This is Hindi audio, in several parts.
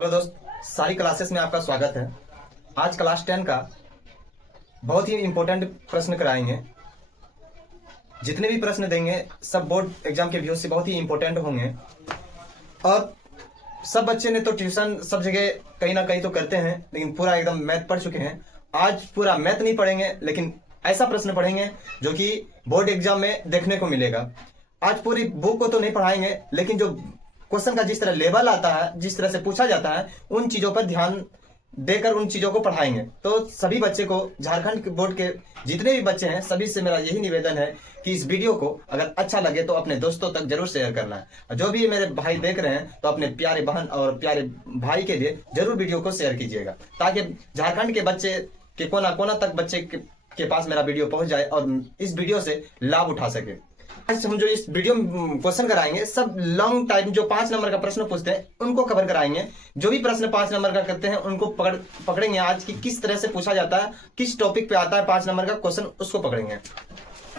हेलो दोस्त, सारी क्लासेस में आपका स्वागत है। आज क्लास 10 का बहुत ही इम्पोर्टेंट प्रश्न कराएंगे। जितने भी प्रश्न देंगे सब बोर्ड एग्जाम के व्यू से बहुत ही इम्पोर्टेंट होंगे। और सब बच्चे ने तो ट्यूशन सब जगह कहीं ना कहीं तो करते हैं, लेकिन पूरा एकदम मैथ पढ़ चुके हैं। आज पूरा मैथ नहीं पढ़ेंगे, लेकिन ऐसा प्रश्न पढ़ेंगे जो कि बोर्ड एग्जाम में देखने को मिलेगा। आज पूरी बुक को तो नहीं पढ़ाएंगे, लेकिन जो क्वेश्चन का जिस तरह लेवल आता है, जिस तरह से पूछा जाता है, उन चीजों पर ध्यान देकर उन चीजों को पढ़ाएंगे। तो सभी बच्चे को, झारखंड बोर्ड के जितने भी बच्चे हैं, सभी से मेरा यही निवेदन है कि इस वीडियो को अगर अच्छा लगे तो अपने दोस्तों तक जरूर शेयर करना है। जो भी मेरे भाई देख रहे हैं तो अपने प्यारे बहन और प्यारे भाई के लिए जरूर वीडियो को शेयर कीजिएगा, ताकि झारखंड के बच्चे के कोना कोना तक बच्चे के पास मेरा वीडियो पहुंच जाए और इस वीडियो से लाभ उठा सके। आज हम जो इस वीडियो में क्वेश्चन कराएंगे, सब लॉन्ग टाइम जो 5 नंबर का प्रश्न पूछते हैं उनको कवर कराएंगे। जो भी प्रश्न 5 नंबर का करते हैं उनको पकड़ेंगे आज की किस तरह से पूछा जाता है, किस टॉपिक पे आता है 5 नंबर का क्वेश्चन, उसको पकड़ेंगे।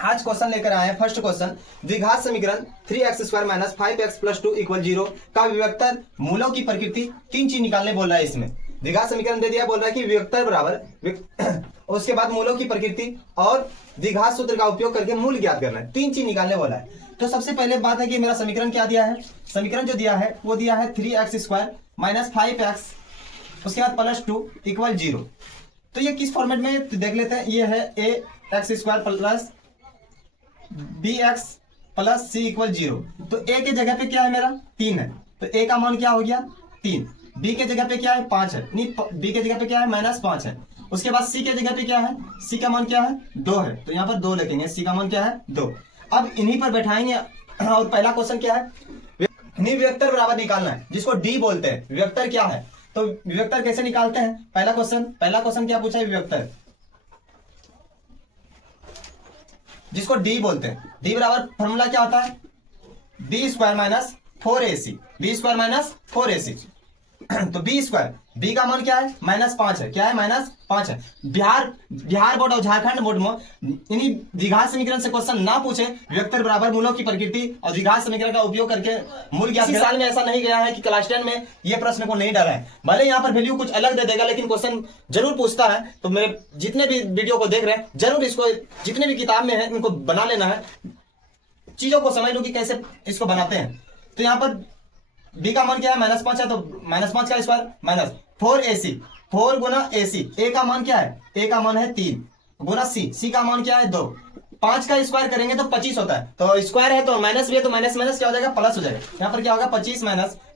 आज क्वेश्चन लेकर आए हैं। फर्स्ट क्वेश्चन, द्विघात समीकरण 3x² - 5x + 2 = 0 का विभक्तर मूलों की प्रकृति 3 चीज निकालने बोल रहा है। इसमें द्विघात समीकरण दे दिया, बोल रहा है कि विभक्तर बराबर उसके बाद मूलों की प्रकृति और द्विघात सूत्र का उपयोग करके मूल ज्ञात करना है। 3 चीज निकालने बोला है। तो सबसे पहले बात है कि मेरा समीकरण क्या दिया है। समीकरण जो दिया है वो दिया है 3x² - 5x उसके बाद +2 = 0। तो ये किस फॉर्मेट में तो देख लेते हैं। ये है ax² + bx + c = 0। तो a के जगह पे क्या है, मेरा 3 है, तो a का मान क्या हो गया 3। b के जगह पे क्या है 5 है, नहीं b के जगह पे क्या है -5 है। उसके बाद c के जगह पे क्या है, c का मान क्या है 2 है, तो यहाँ पर 2 लिखेंगे, c का मान क्या है 2। अब इन्हीं पर बैठाएंगे और पहला क्वेश्चन क्या है, विभक्तर बराबर निकालना है, जिसको d बोलते हैं। विभक्तर क्या है, तो विभक्तर कैसे निकालते हैं। पहला क्वेश्चन क्या पूछा है, विभक्तर जिसको d बोलते हैं। d बराबर फॉर्मूला क्या होता है, b² - 4ac, b² - 4ac। तो b² का मान क्या है -5 है, क्या है -5 है। बिहार बोर्ड और झारखंड बोर्ड में इन्हीं द्विघात समीकरण से क्वेश्चन ना पूछे, विभक्तर बराबर मूलों की प्रकृति और द्विघात समीकरण का उपयोग करके मूल ज्ञात। साल में ऐसा नहीं गया है कि क्लास 10 में ये प्रश्न को नहीं डाला है। भले यहाँ पर वैल्यू कुछ अलग दे देगा, लेकिन क्वेश्चन जरूर पूछता है। तो मेरे जितने भी वीडियो को देख रहे हैं, जरूर इसको जितने भी किताब में है इनको बना लेना है, चीजों को समझ लो कि कैसे इसको बनाते हैं। तो यहाँ पर b का मान क्या है -5 है, तो -5 का square -4ac, 4 Guna ac। a का मान क्या है, a का मान है 3 गुना c का मान क्या है 2। 5 का स्क्वायर करेंगे तो 25 होता है, तो स्क्वायर है तो माइनस भी है, तो माइनस क्या हो जाएगा, प्लस हो जाएगा। यहाँ पर क्या होगा 25 -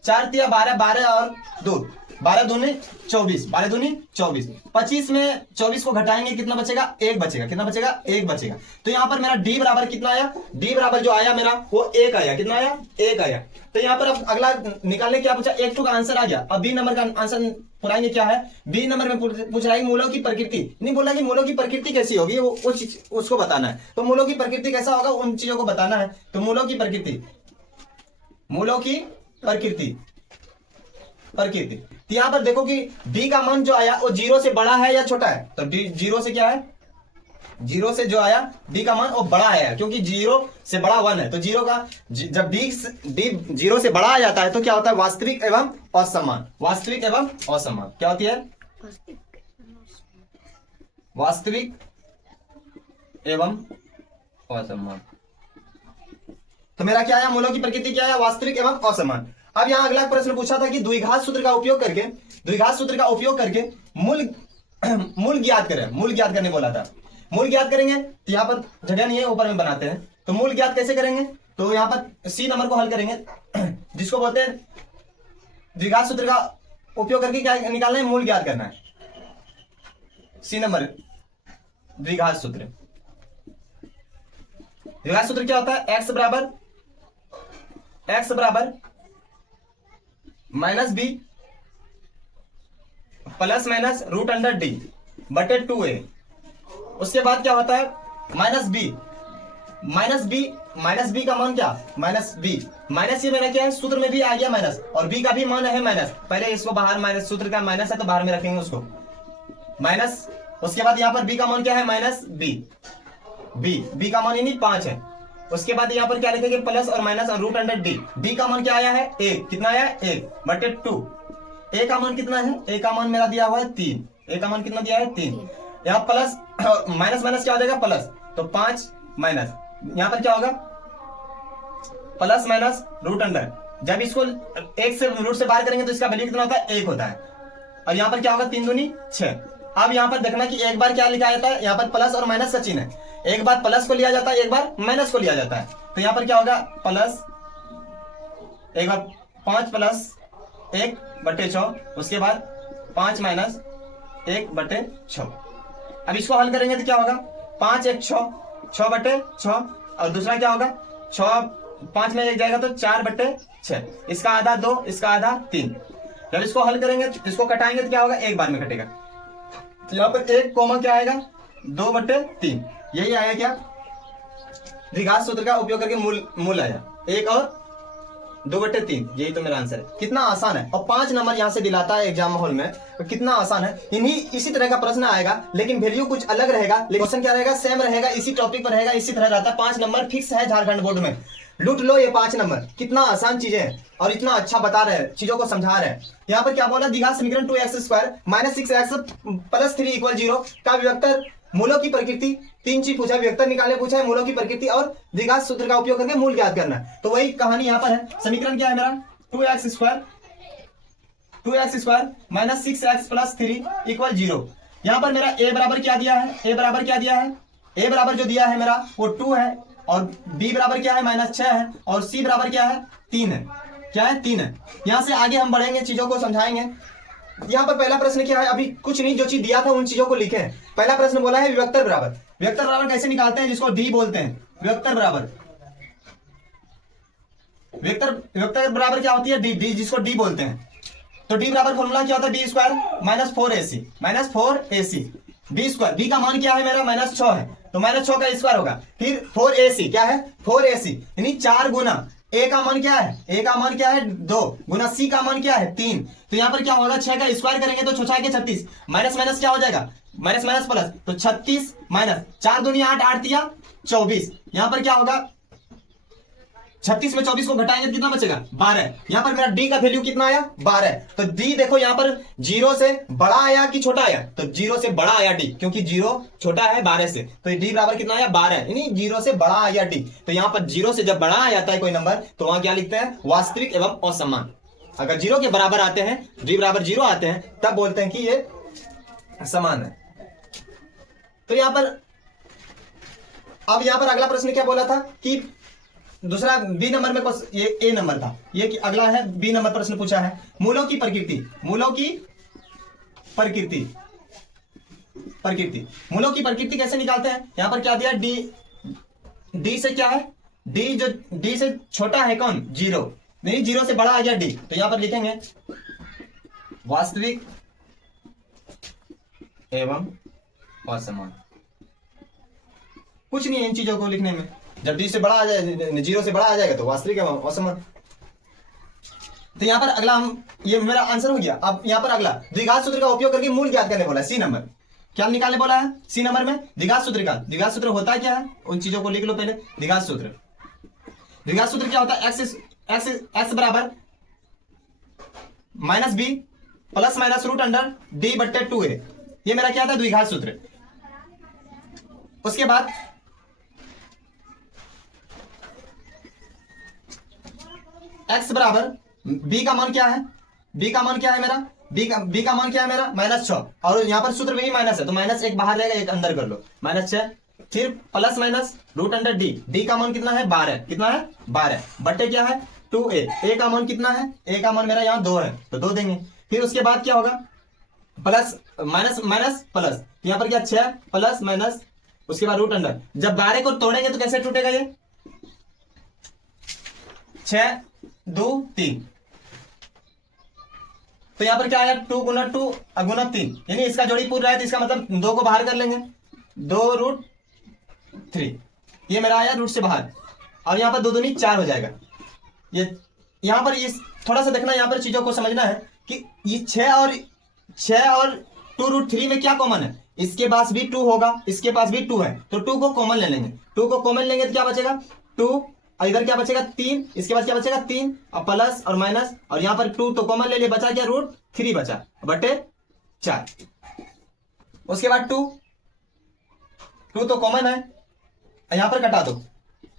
4 × 12, 12 और 2, 12 दूनी 24, 12 दूनी 24। 25 में 24 को घटाएंगे, कितना बचेगा, 1 बचेगा। कितना बचेगा, 1 बचेगा। तो यहाँ पर मेरा d बराबर कितना आया, d बराबर जो आया मेरा वो 1 आया। कितना आया, 1 आया। तो यहाँ पर अब अगला निकालने क्या पूछा, 1 का आंसर आ गया। अब बी नंबर का आंसर पुराएंगे, क्या है बी नंबर में पूछ रहा है मूलों की प्रकृति। नहीं बोला कि मूलों की प्रकृति कैसी होगी, वो उसको बताना है। तो मूलों की प्रकृति कैसा होगा, उन चीजों को बताना है। तो मूलों की प्रकृति तो यहाँ पर देखो कि d का मान जो आया वो 0 से बड़ा है या छोटा है। तो d 0 से क्या है, 0 से जो आया d का मान वो बड़ा आया, क्योंकि 0 से बड़ा 1 है। तो 0 का जब d 0 से बड़ा आ जाता है तो क्या होता है, वास्तविक एवं असमान। वास्तविक एवं असमान क्या होती है, वास्तविक एवं असमान। तो मेरा क्या आया, मूलों की प्रकृति क्या है, वास्तविक एवं असमान। अब यहाँ अगला प्रश्न पूछा था कि द्विघात सूत्र का उपयोग करके मूल ज्ञात करें। मूल ज्ञात करने बोला था। मूल ज्ञात करेंगे तो यहाँ पर जगह नहीं है, ऊपर में बनाते हैं। तो मूल ज्ञात कैसे करेंगे, तो यहाँ पर सी नंबर को हल करेंगे, जिसको बोलते हैं द्विघात सूत्र का उपयोग करके क्या निकालना है, मूल ज्ञात करना है। सी नंबर द्विघात सूत्र क्या होता है, x बराबर -b ±√d बटे 2a। उसके बाद क्या होता है, -b का मान क्या, माइनस ये मेरा क्या है, सूत्र में भी आ गया माइनस, और b का भी मान है माइनस। पहले इसको बाहर, माइनस सूत्र का माइनस है तो बाहर में रखेंगे उसको माइनस। उसके बाद यहाँ पर b का मान क्या है, b का मान यानी 5 है। उसके बाद यहाँ पर क्या लिखेंगे, प्लस और माइनस और √d। d का मान क्या आया है 1, कितना आया है 1 बटे 2। ए का मान कितना है, ए का मान मेरा दिया हुआ है 3, ए का मान कितना दिया है 3। यहाँ प्लस माइनस माइनस क्या हो जाएगा प्लस, तो 5 माइनस यहाँ पर क्या होगा प्लस माइनस रूट अंडर, जब इसको एक से रूट से बाहर करेंगे तो इसका वैल्यू कितना होता है 1 होता है। और यहाँ पर क्या होगा 3 दूनी 6। अब यहाँ पर देखना कि एक बार क्या लिखा जाता है, यहाँ पर प्लस और माइनस का चिन्ह है, एक बार प्लस को लिया जाता है एक बार माइनस को लिया जाता है। तो यहाँ पर क्या होगा प्लस एक बार 5 प्लस 1/6, उसके बाद 5 माइनस 1/6। अब इसको हल करेंगे तो क्या होगा 5 1 6, 6/6, और दूसरा क्या होगा 6 5 में 1 जाएगा तो 4/6, इसका आधा 2, इसका आधा 3। जब इसको हल करेंगे इसको कटाएंगे तो क्या होगा एक बार में कटेगा, तो यहाँ पर 1 कोमा क्या आएगा 2/3। यही आया क्या द्विघात सूत्र का उपयोग करके मूल आया 1 और 2/3, यही तो मेरा आंसर है। कितना आसान है, और 5 नंबर यहाँ से दिलाता है एग्जाम हॉल में, तो कितना आसान है। इसी तरह का प्रश्न आएगा लेकिन वैल्यू कुछ अलग रहेगा, लेकिन क्वेश्चन क्या रहेगा सेम रहेगा, इसी टॉपिक पर रहेगा, इसी तरह रहता है। 5 नंबर फिक्स है झारखंड बोर्ड में, लूट लो ये 5 नंबर। कितना आसान चीजें हैं और इतना अच्छा बता रहे हैं, चीजों को समझा रहे हैं। यहाँ पर क्या बोला द्विघात समीकरण 2x² - 6x + 3 = 0 का विभक्तर मूलों की प्रकृति, 3 चीज पूछा, विभक्तर निकालने पूछा है, मूलों की प्रकृति और द्विघात सूत्र का उपयोग करके मूल ज्ञात करना है। तो वही कहानी यहाँ पर है। समीकरण क्या है मेरा 2x² - 6x + 3 = 0। यहाँ पर मेरा a बराबर क्या दिया है, a बराबर क्या दिया है, a बराबर जो दिया है मेरा वो 2 है, और b बराबर क्या है -6 है, और c बराबर क्या है 3 है। क्या है 3 है। यहाँ से आगे हम बढ़ेंगे, चीजों को समझाएंगे। यहाँ पर पहला प्रश्न क्या है, अभी कुछ नहीं, जो चीज दिया था उन चीजों को लिखे हैं। पहला प्रश्न बोला है विभक्तर बराबर। विभक्तर बराबर कैसे निकालते हैं, जिसको डी बोलते हैं विभक्तर बराबर। विभक्तर बराबर क्या होती है डी, जिसको डी बोलते हैं। तो डी बराबर फॉर्मूला क्या होता है b² - 4ac b²। b का मान क्या है मेरा -6 है, तो -6 का स्क्वायर होगा। फिर 4ac क्या है 4ac, यानी 4 गुना a का मान क्या है, a का मान क्या है 2 गुना c का मान क्या है 3। तो यहाँ पर क्या होगा 6 का स्क्वायर करेंगे तो 6 के 36, माइनस माइनस क्या हो जाएगा माइनस माइनस प्लस, तो 36 माइनस 4 दूनी 8, 8 तिया 24। यहाँ पर क्या होगा 36 में 24 को घटाएंगे तो कितना बचेगा 12। यहाँ पर मेरा डी का वैल्यू कितना आया 12। तो डी देखो यहाँ पर 0 से बड़ा आया कि छोटा आया, तो 0 से बड़ा आया डी, क्योंकि 0 छोटा है 12 से, तो डी बराबर कितना आया 12, यानी 0 से बड़ा आया डी। तो यहाँ पर 0 से जब बड़ा आ जाता है कोई नंबर तो वहां क्या लिखते हैं वास्तविक एवं असमान। अगर 0 के बराबर आते हैं, डी बराबर 0 आते हैं, तब बोलते हैं कि ये समान है। तो यहाँ पर अब यहाँ पर अगला प्रश्न क्या बोला था कि दूसरा बी नंबर में ये ए नंबर था, ये कि अगला है बी नंबर प्रश्न पूछा है मूलों की प्रकृति। मूलों की प्रकृति मूलों की प्रकृति कैसे निकालते हैं। यहां पर क्या दिया डी से क्या है डी से छोटा है कौन 0, नहीं 0 से बड़ा आ गया डी। तो यहां पर लिखेंगे वास्तविक एवं असमान। कुछ नहीं है इन चीजों को लिखने में, जब डी से बड़ा आ जाए 0 से बड़ा आ जाएगा तो वास्तविक एवं असमान। तो यहाँ पर अगला हम ये मेरा आंसर हो गया। अब यहाँ पर अगला द्विघात सूत्र का उपयोग करके मूल ज्ञात करने बोला है। सी नंबर क्या निकालने बोला है, सी नंबर में द्विघात सूत्र होता क्या है, उन चीजों को लिख लो पहले। द्विघात सूत्र क्या होता है, एक्स बराबर -b + √d/2a। ये मेरा क्या था द्विघात सूत्र। उसके बाद x बराबर b का मान क्या है, b का मान क्या है मेरा b का मान क्या है मेरा -6, और यहाँ पर सूत्र में ही माइनस है तो -1 बाहर रहेगा, एक अंदर कर लो -6। फिर प्लस माइनस √d, d का मान कितना है 12, कितना है 12 बट्टे क्या है 2a। a का मान कितना है, a का मान मेरा यहाँ 2 है तो 2 देंगे। फिर उसके बाद क्या होगा प्लस माइनस माइनस प्लस, यहाँ पर क्या 6 प्लस माइनस, उसके बाद √। जब 12 को तोड़ेंगे तो कैसे टूटेगा ये 6 2 3। तो यहां पर क्या आया 2 गुना 2 गुना 3, यानी इसका जोड़ी पूरा है तो इसका मतलब 2 को बाहर कर लेंगे 2√3। ये मेरा आया रूट से बाहर, और यहां पर 2 दूनी 4 हो जाएगा। ये यहां पर इस थोड़ा सा देखना, यहां पर चीजों को समझना है कि ये 6 और 2√3 में क्या कॉमन है, इसके पास भी 2 होगा, इसके पास भी 2 है, तो 2 को कॉमन ले लेंगे। 2 को कॉमन लेंगे तो क्या बचेगा 2 और इधर क्या बचेगा 3, इसके बाद क्या बचेगा 3 और प्लस और माइनस, और यहाँ पर 2 तो कॉमन ले लिए, बचा क्या √3 बचा बटे 4। उसके बाद 2 तो कॉमन है, यहाँ पर कटा दो,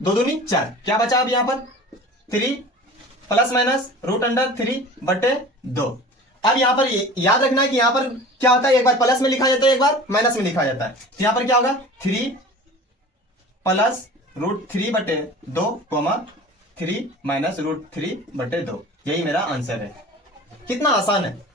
2 दूनी 4, क्या बचा अब यहाँ पर 3 प्लस माइनस √3 बटे 2। अब यहाँ पर याद रखना है कि यहाँ पर क्या होता है, एक बार प्लस में लिखा जाता है, एक बार माइनस में लिखा जाता है। तो यहाँ पर क्या होगा 3 प्लस √3 बटे 2 3 माइनस √3 बटे 2। यही मेरा आंसर है। कितना आसान है।